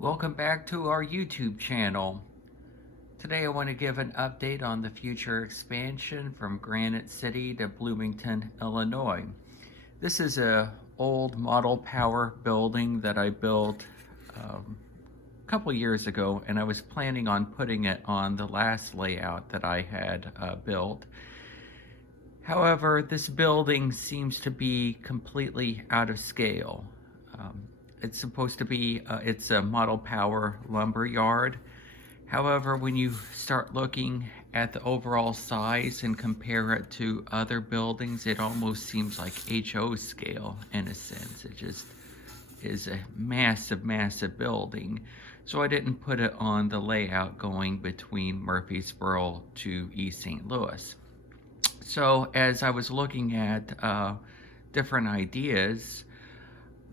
Welcome back to our YouTube channel. Today I want to give an update on the future expansion from Granite City to Bloomington, Illinois. This is a old model power building that I built a couple years ago, and I was planning on putting it on the last layout that I had built. However, this building seems to be completely out of scale. It's supposed to be, it's a model power lumber yard. However, when you start looking at the overall size and compare it to other buildings, it almost seems like HO scale in a sense. It just is a massive, massive building. So I didn't put it on the layout going between Murfreesboro to East St. Louis. So as I was looking at different ideas,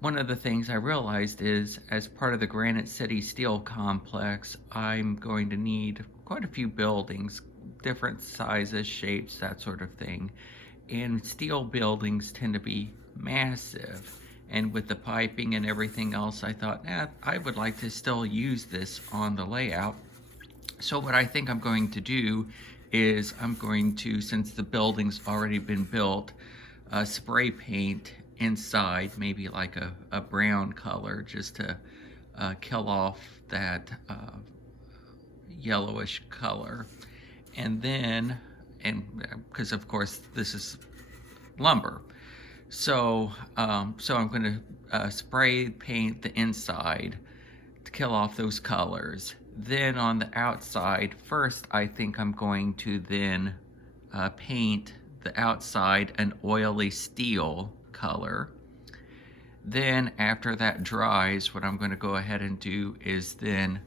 one of the things I realized is, as part of the Granite City Steel Complex, I'm going to need quite a few buildings, different sizes, shapes, that sort of thing. And steel buildings tend to be massive. And with the piping and everything else, I thought, I would like to still use this on the layout. So what I think I'm going to do is I'm going to, since the building's already been built, spray paint inside, maybe like a brown color, just to kill off that yellowish color. And then, because of course this is lumber, so I'm going to spray paint the inside to kill off those colors. Then on the outside, first I think I'm going to then paint the outside an oily steel color. Then after that dries, what I'm going to go ahead and do is then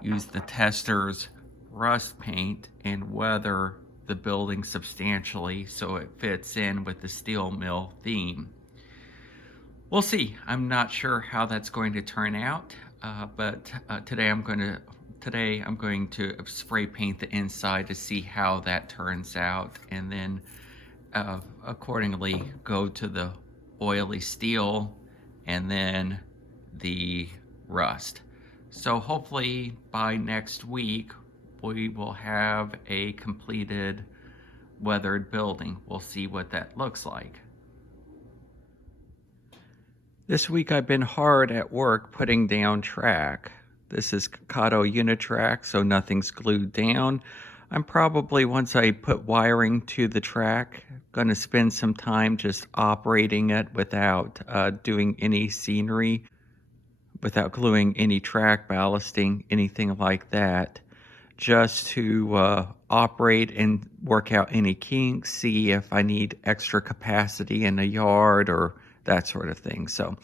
use the tester's rust paint and weather the building substantially so it fits in with the steel mill theme. We'll see. I'm not sure how that's going to turn out, but today I'm going to spray paint the inside to see how that turns out, and then accordingly go to the oily steel and then the rust. So hopefully by next week we will have a completed weathered building. We'll see what that looks like. This week I've been hard at work putting down track. This is Kato Unitrack, so nothing's glued down. I'm probably, once I put wiring to the track, going to spend some time just operating it without doing any scenery, without gluing any track ballasting, anything like that, just to operate and work out any kinks, see if I need extra capacity in a yard or that sort of thing. So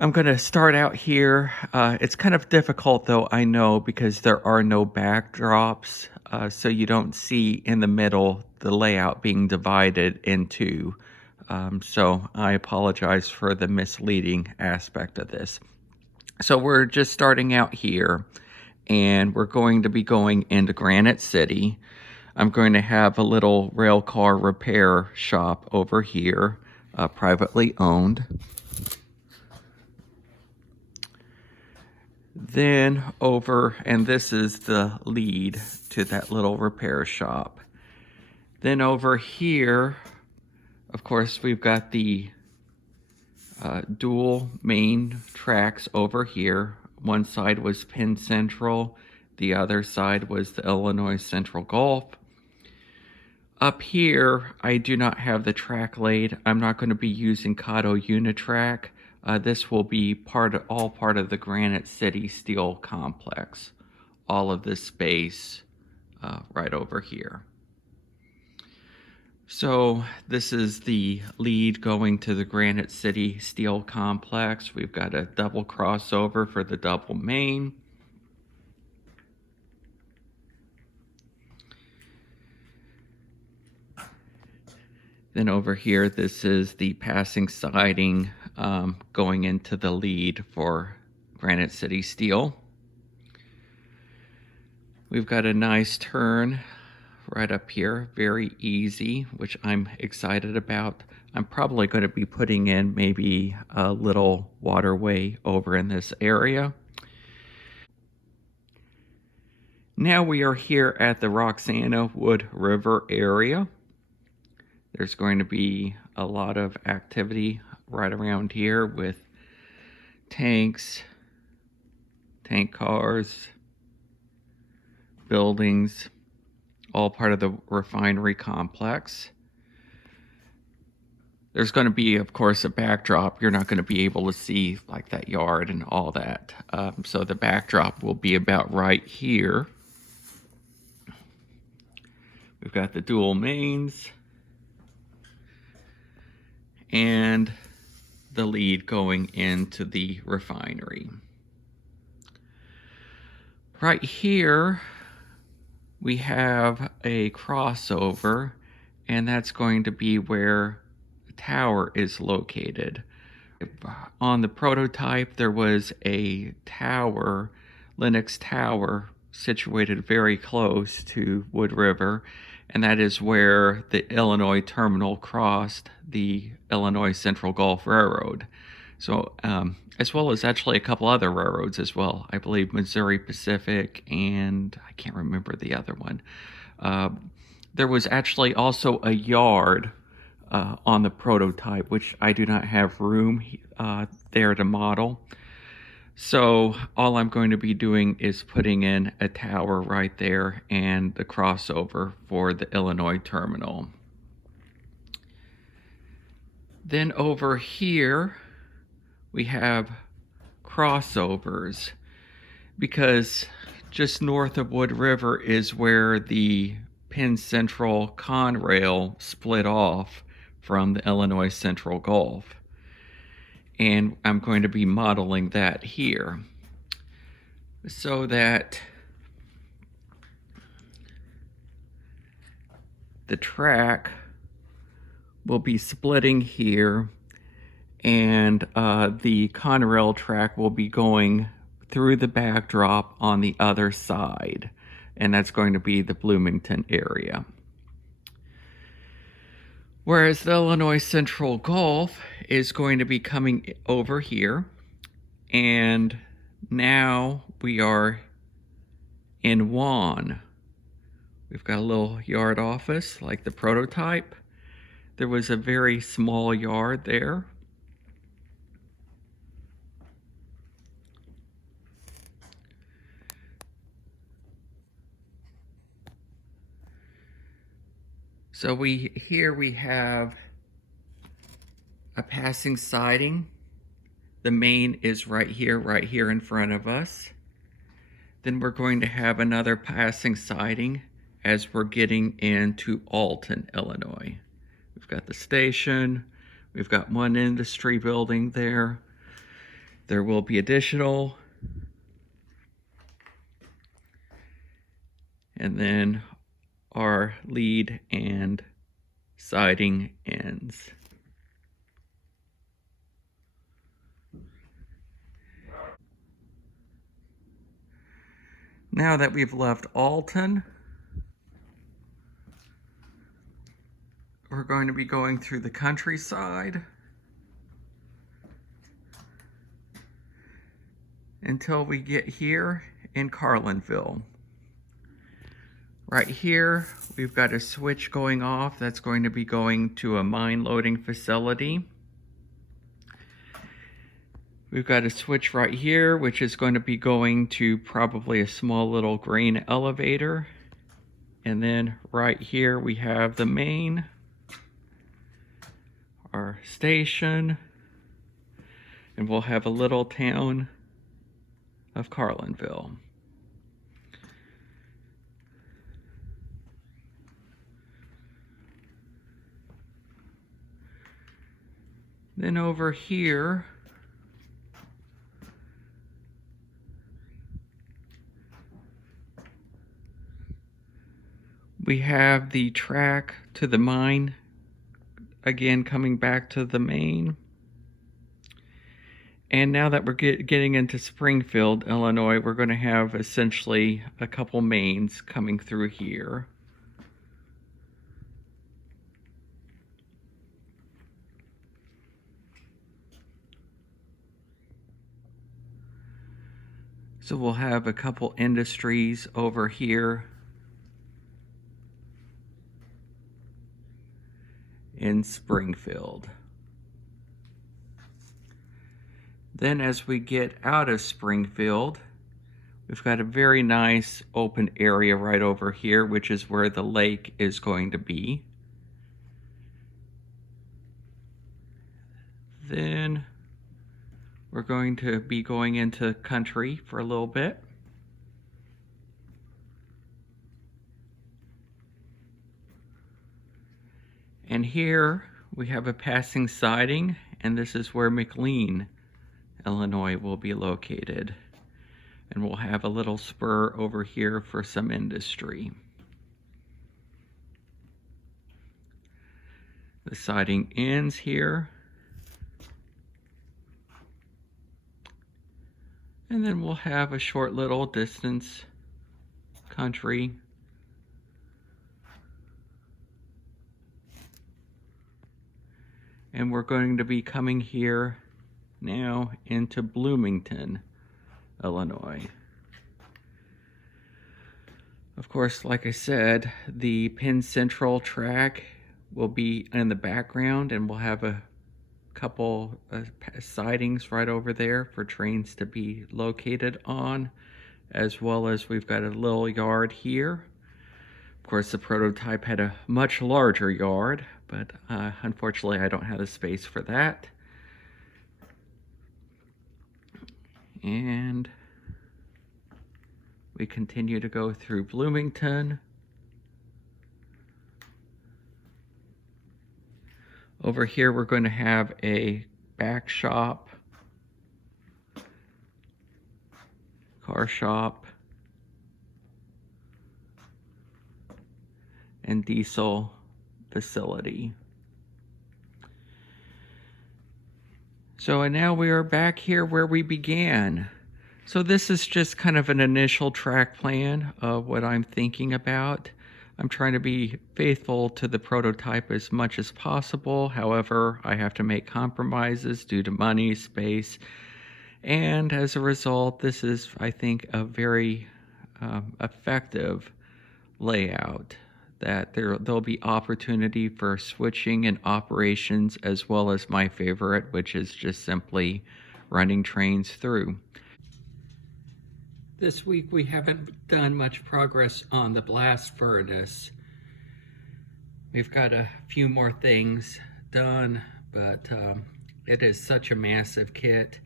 I'm going to start out here. It's kind of difficult, though, I know, because there are no backdrops, so you don't see in the middle the layout being divided in two. So I apologize for the misleading aspect of this. So we're just starting out here, and we're going to be going into Granite City. I'm going to have a little rail car repair shop over here, privately owned. Then over, and this is the lead to that little repair shop. Then over here, of course, we've got the dual main tracks over here. One side was Penn Central, the other side was the Illinois Central Gulf. Up here, I do not have the track laid. I'm not going to be using Kato Unitrack. This will be all part of the Granite City Steel Complex. All of this space right over here. So this is the lead going to the Granite City Steel Complex. We've got a double crossover for the double main. Then over here, this is the passing siding going into the lead for Granite City Steel. We've got a nice turn right up here, very easy, which I'm excited about. I'm probably going to be putting in maybe a little waterway over in this area. Now we are here at the Roxana Wood River area. There's going to be a lot of activity right around here with tanks, tank cars, buildings, all part of the refinery complex. There's going to be, of course, a backdrop. You're not going to be able to see like that yard and all that. So the backdrop will be about right here. We've got the dual mains and the lead going into the refinery. Right here, we have a crossover, and that's going to be where the tower is located. On the prototype, there was a tower, Linux Tower, situated very close to Wood River, and that is where the Illinois terminal crossed the Illinois Central Gulf Railroad. So, as well as actually a couple other railroads as well. I believe Missouri Pacific, and I can't remember the other one. There was actually also a yard on the prototype, which I do not have room there to model. So all I'm going to be doing is putting in a tower right there and the crossover for the Illinois terminal. Then over here, we have crossovers, because just north of Wood River is where the Penn Central Conrail split off from the Illinois Central Gulf. And I'm going to be modeling that here so that the track will be splitting here, and the Conrail track will be going through the backdrop on the other side, and that's going to be the Bloomington area. Whereas the Illinois Central Gulf is going to be coming over here, and now we are in Juan. We've got a little yard office like the prototype. There was a very small yard there. So here we have a passing siding. The main is right here in front of us. Then we're going to have another passing siding as we're getting into Alton, Illinois. We've got the station. We've got one industry building there. There will be additional. And then our lead and siding ends. Now that we've left Alton, we're going to be going through the countryside until we get here in Carlinville. Right here, we've got a switch going off that's going to be going to a mine loading facility. We've got a switch right here, which is going to be going to probably a small little grain elevator. And then right here, we have the main, our station, and we'll have a little town of Carlinville. Then over here, we have the track to the mine, again coming back to the main. And now that we're getting into Springfield, Illinois, we're going to have essentially a couple mains coming through here. So we'll have a couple industries over here in Springfield. Then as we get out of Springfield, we've got a very nice open area right over here, which is where the lake is going to be. Then we're going to be going into country for a little bit. And here we have a passing siding, and this is where McLean, Illinois will be located. And we'll have a little spur over here for some industry. The siding ends here. And then we'll have a short little distance country. And we're going to be coming here now into Bloomington, Illinois. Of course, like I said, the Penn Central track will be in the background, and we'll have a couple sidings right over there for trains to be located on, as well as we've got a little yard here. Of course, the prototype had a much larger yard, but unfortunately I don't have the space for that. And we continue to go through Bloomington. Over here we're going to have a back shop, car shop, and diesel facility. So and now we are back here where we began. So this is just kind of an initial track plan of what I'm thinking about. I'm trying to be faithful to the prototype as much as possible. However, I have to make compromises due to money, space, and as a result, this is, I think, a very effective layout. That there'll be opportunity for switching and operations, as well as my favorite, which is just simply running trains through. This week we haven't done much progress on the blast furnace. We've got a few more things done, but it is such a massive kit.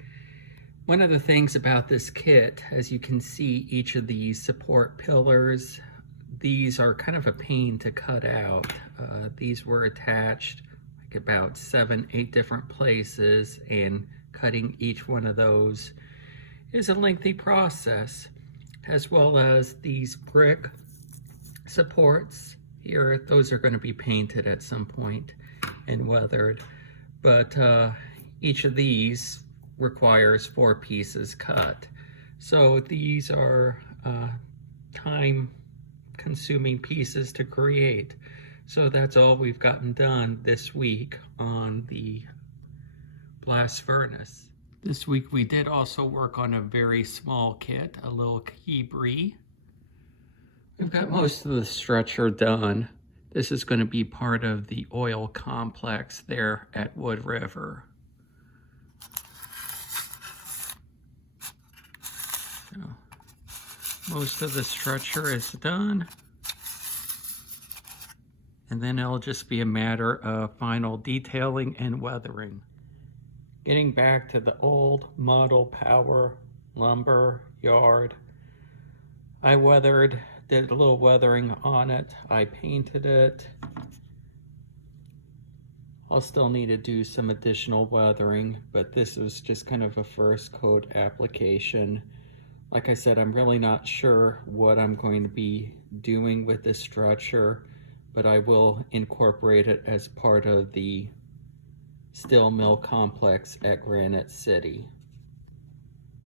One of the things about this kit, as you can see, each of these support pillars, these are kind of a pain to cut out. These were attached like about 7-8 different places, and cutting each one of those is a lengthy process, as well as these brick supports here. Those are going to be painted at some point and weathered, but each of these requires 4 pieces cut. So these are time-consuming pieces to create. So that's all we've gotten done this week on the blast furnace. This week we did also work on a very small kit, a little keybree. We've got most of the structure done. This is going to be part of the oil complex there at Wood River. So, most of the structure is done. And then it'll just be a matter of final detailing and weathering. Getting back to the old model power lumber yard, I did a little weathering on it. I painted it. I'll still need to do some additional weathering, but this is just kind of a first coat application. Like I said, I'm really not sure what I'm going to be doing with this structure, but I will incorporate it as part of the steel mill complex at Granite City.